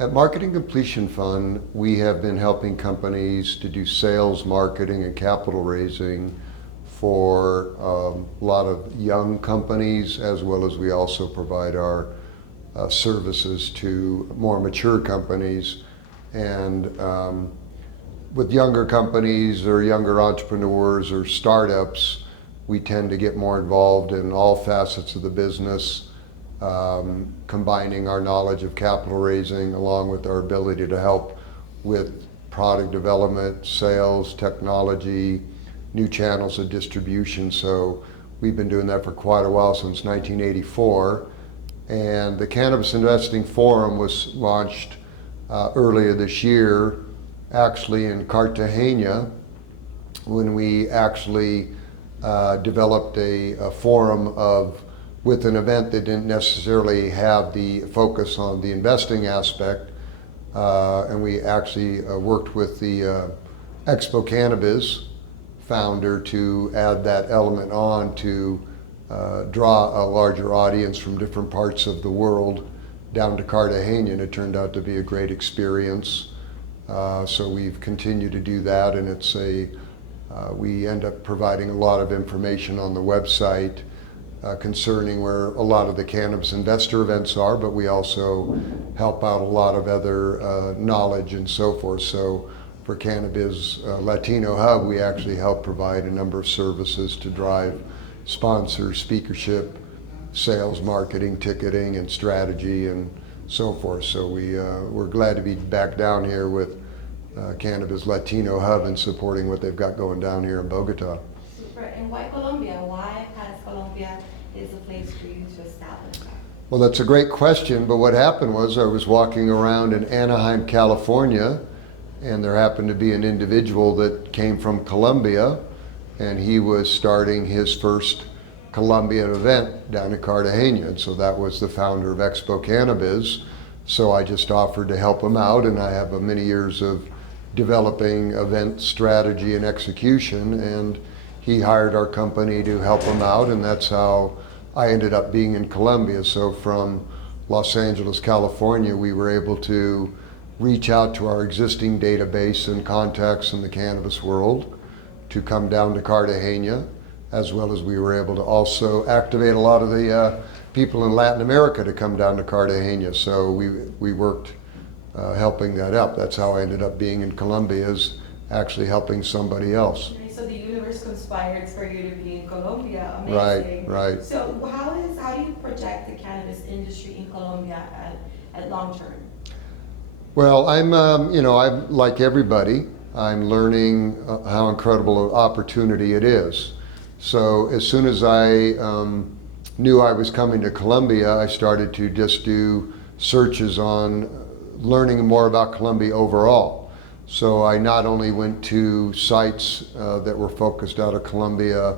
At Marketing Completion Fund, we have been helping companies to do sales, marketing, and capital raising for a lot of young companies, as well as we also provide our services to more mature companies. And with younger companies or younger entrepreneurs or startups, we tend to get more involved in all facets of the business, combining our knowledge of capital raising along with our ability to help with product development, sales, technology, new channels of distribution. So we've been doing that for quite a while, since 1984. And the Cannabis Investing Forum was launched earlier this year, actually in Cartagena, when we actually developed a forum with an event that didn't necessarily have the focus on the investing aspect. And we actually worked with the Expo Cannabiz founder to add that element on to draw a larger audience from different parts of the world down to Cartagena, and it turned out to be a great experience. So we've continued to do that, and we end up providing a lot of information on the website concerning where a lot of the cannabis investor events are, but we also help out a lot of other knowledge and so forth. So for Cannabiz Latino Hub, we actually help provide a number of services to drive sponsors, speakership, sales, marketing, ticketing, and strategy, and so forth. So we're glad to be back down here with Cannabiz Latino Hub and supporting what they've got going down here in Bogota. Super. And why Colombia? Why has Colombia is a place for you to establish that? Well, that's a great question, but what happened was I was walking around in Anaheim, California, and there happened to be an individual that came from Colombia, and he was starting his first Colombian event down in Cartagena, and so that was the founder of Expo Cannabiz. So I just offered to help him out, and I have many years of developing event strategy and execution, and he hired our company to help him out, and that's how I ended up being in Colombia. So from Los Angeles, California, we were able to reach out to our existing database and contacts in the cannabis world to come down to Cartagena, as well as we were able to also activate a lot of the people in Latin America to come down to Cartagena. So we worked helping that up. That's how I ended up being in Colombia, is actually helping somebody else. Okay, so the universe conspired for you to be in Colombia. Amazing. Right. So how do you project the cannabis industry in Colombia at long term? Well, I'm like everybody, I'm learning how incredible an opportunity it is. So as soon as I knew I was coming to Colombia, I started to just do searches on learning more about Colombia overall. So I not only went to sites that were focused out of Colombia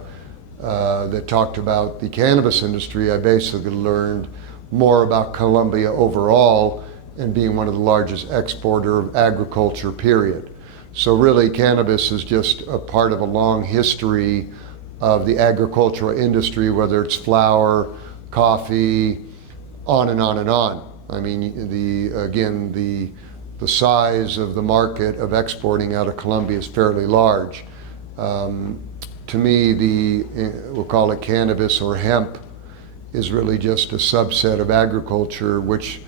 that talked about the cannabis industry, I basically learned more about Colombia overall, and being one of the largest exporter of agriculture, period. So really, cannabis is just a part of a long history of the agricultural industry, whether it's flour, coffee, on and on and on. I mean, the size of the market of exporting out of Colombia is fairly large. To me, we'll call it cannabis or hemp, is really just a subset of agriculture, which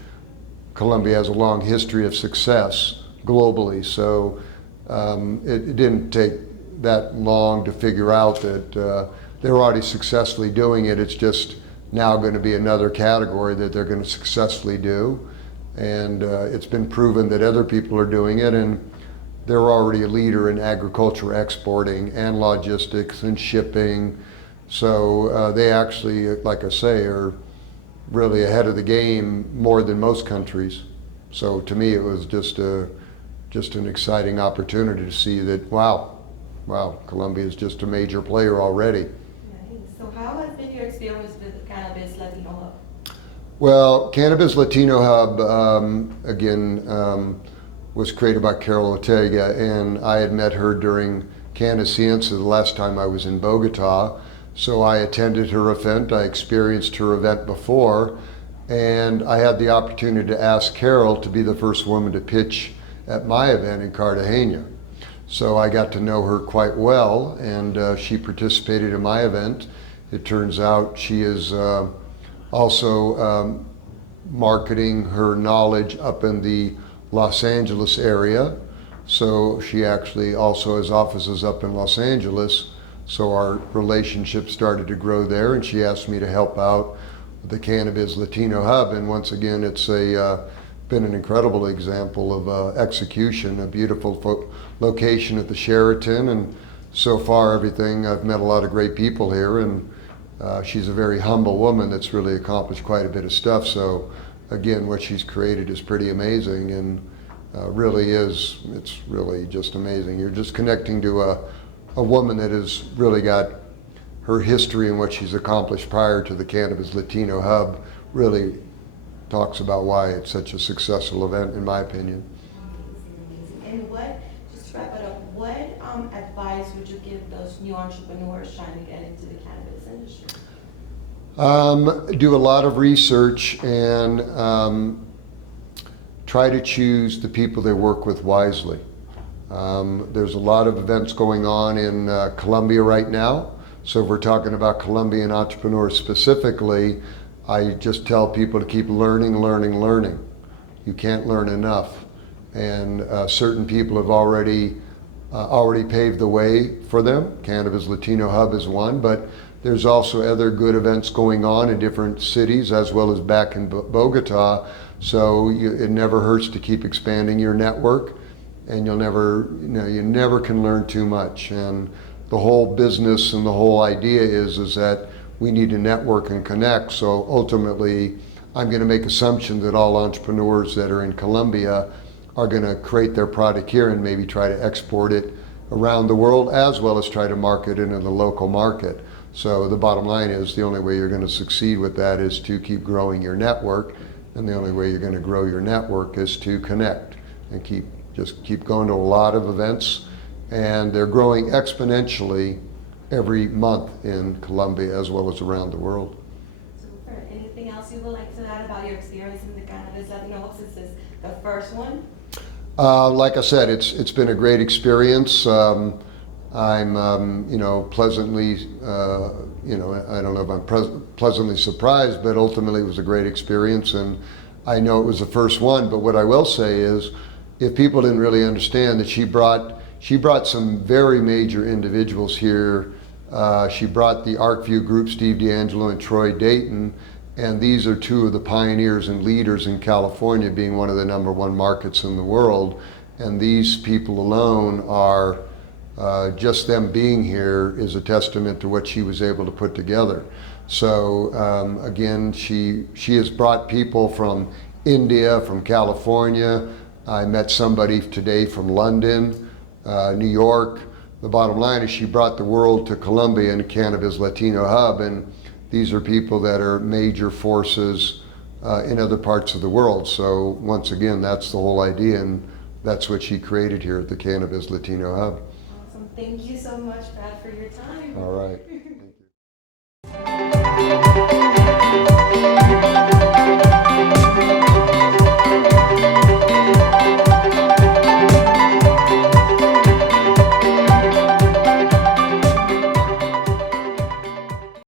Colombia has a long history of success globally. So it didn't take that long to figure out that they're already successfully doing it. It's just now going to be another category that they're going to successfully do. And it's been proven that other people are doing it, and they're already a leader in agriculture exporting and logistics and shipping. So they actually, like I say, are really ahead of the game more than most countries. So to me, it was just an exciting opportunity to see that, wow, Colombia is just a major player already. Nice. So how has been your experience with Cannabiz Latino Hub? Well, Cannabiz Latino Hub, was created by Carol Ortega, and I had met her during Cannacienza the last time I was in Bogota. So I attended her event. I experienced her event before, And I had the opportunity to ask Carol to be the first woman to pitch at my event in Cartagena. So I got to know her quite well, and she participated in my event. It turns out she is also marketing her knowledge up in the Los Angeles area. So she actually also has offices up in Los Angeles. So our relationship started to grow there, and she asked me to help out with the Cannabiz Latino hub. And once again, it's been an incredible example of execution, a beautiful location at the Sheraton. And so far everything, I've met a lot of great people here, and she's a very humble woman that's really accomplished quite a bit of stuff. So again, what she's created is pretty amazing, and it's really just amazing. You're just connecting to a woman that has really got her history and what she's accomplished prior to the Cannabiz Latino hub really talks about why it's such a successful event, in my opinion. And just to wrap it up, what advice would you give those new entrepreneurs trying to get into the cannabis industry? Do a lot of research and try to choose the people they work with wisely. There's a lot of events going on in Colombia right now. So if we're talking about Colombian entrepreneurs specifically, I just tell people to keep learning. You can't learn enough. And certain people have already paved the way for them. Cannabiz Latino Hub is one, but there's also other good events going on in different cities as well as back in Bogota. So it never hurts to keep expanding your network, and you never can learn too much. And the whole business and the whole idea is that we need to network and connect. So ultimately, I'm going to make assumption that all entrepreneurs that are in Colombia are going to create their product here and maybe try to export it around the world, as well as try to market it in the local market. So the bottom line is the only way you're going to succeed with that is to keep growing your network, and the only way you're going to grow your network is to connect and just keep going to a lot of events. And they're growing exponentially every month in Colombia as well as around the world. Super. Anything else you would like to add about your experience in the Cannabiz Latino? Since this is the first one? Like I said, it's been a great experience. I'm pleasantly, I don't know if I'm pleasantly surprised, but ultimately it was a great experience, and I know it was the first one. But what I will say is, if people didn't really understand that she brought some very major individuals here. She brought the ArcView Group, Steve D'Angelo and Troy Dayton, and these are two of the pioneers and leaders in California, being one of the #1 markets in the world. And these people alone are, just them being here is a testament to what she was able to put together. So again, she has brought people from India, from California. I met somebody today from London, New York. The bottom line is she brought the world to Colombia in Cannabiz Latino Hub, and these are people that are major forces in other parts of the world. So once again, that's the whole idea, and that's what she created here at the Cannabiz Latino Hub. Awesome. Thank you so much, Brad, for your time. All right.